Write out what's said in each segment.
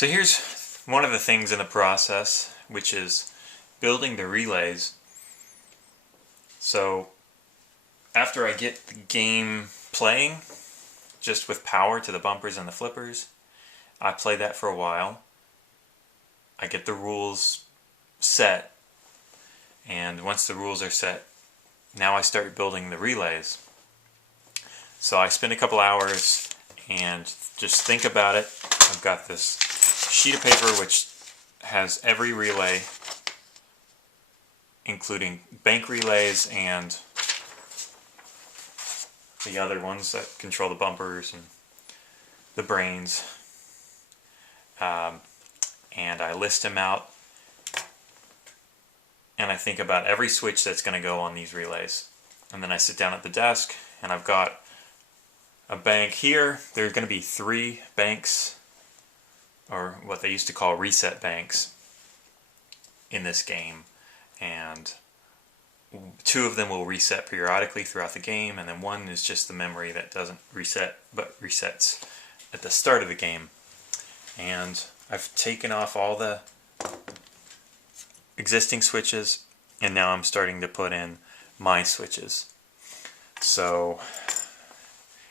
So here's one of the things in the process, which is building the relays. So after I get the game playing, just with power to the bumpers and the flippers, I play that for a while. I get the rules set, and once the rules are set, now I start building the relays. So I spend a couple hours and just think about it. I've got this sheet of paper which has every relay, including bank relays and the other ones that control the bumpers and the brains. And I list them out, and I think about every switch that's going to go on these relays. And then I sit down at the desk, and I've got a bank here. There's going to be 3 banks, or what they used to call reset banks, in this game. And 2 of them will reset periodically throughout the game, and then 1 is just the memory that doesn't reset, but resets at the start of the game. And I've taken off all the existing switches, and now I'm starting to put in my switches. So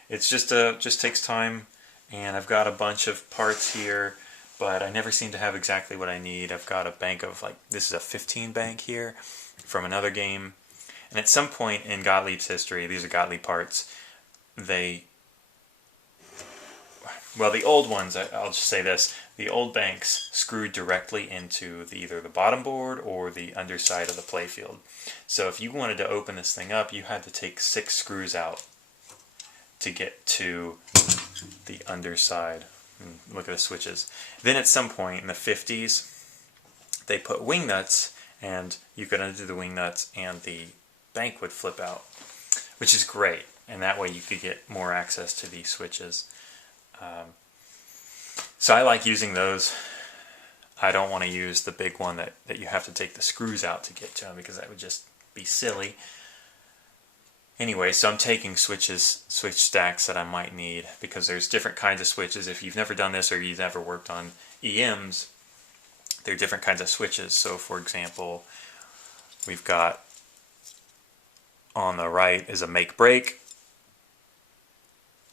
it's just takes time, and I've got a bunch of parts here, but I never seem to have exactly what I need. I've got a bank of, like, this is a 15 bank here from another game, and at some point in Gottlieb's history, these are Gottlieb parts, well, the old ones, I'll just say this, the old banks screwed directly into either the bottom board or the underside of the playfield. So if you wanted to open this thing up, you had to take 6 screws out to get to the underside. And look at the switches. Then at some point in the 50s, they put wing nuts, and you could undo the wing nuts and the bank would flip out, which is great. And that way you could get more access to these switches. So I like using those. I don't want to use the big one that you have to take the screws out to get to them, because that would just be silly. Anyway, so I'm taking switch stacks that I might need, because there's different kinds of switches. If you've never done this or you've never worked on EMs, there are different kinds of switches. So for example, we've got on the right is a make break,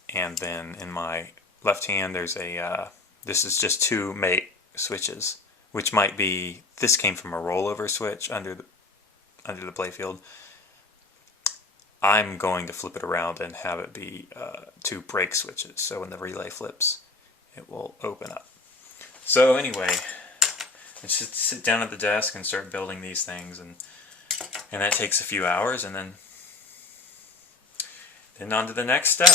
and then in my left hand there's a this is just 2 make switches, which might be, this came from a rollover switch under the playfield. I'm going to flip it around and have it be 2 break switches, so when the relay flips it will open up. So anyway, I just sit down at the desk and start building these things, and that takes a few hours, and then on to the next step.